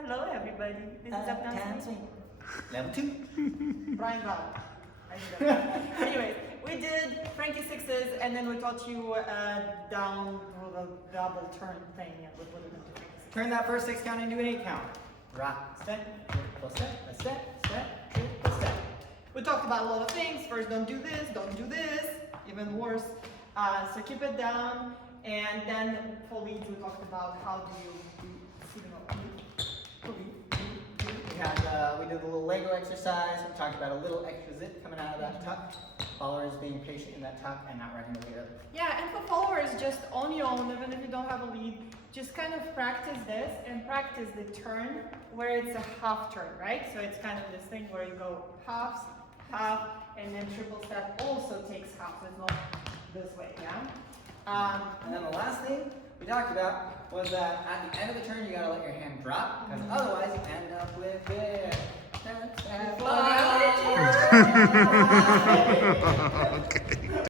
Hello everybody, this is Uptown Swing. Level 2. Brian Brown. Anyways, we did Frankie sixes and then we taught you down with a double turn thing. Yeah, we put it into Frankie sixes. Turn that first 6 count into an 8 count. Rock, step, triple step, a step, step, triple step. We talked about a lot of things. First, don't do this, even worse. So keep it down. And then for leads, we talked about how do you do We did a little Lego exercise. We talked about a little extra zip coming out of that tuck. Followers being patient in that tuck and not running away early. Yeah, and for followers, just on your own, even if you don't have a lead, just kind of practice this and practice the turn where it's a half turn, right? So it's kind of this thing where you go halves, half, and then triple step also takes half, so it's not this way, yeah? And then the last thing we talked about was that at the end of the turn, you gotta let your hand drop, because otherwise you end up with this. Okay.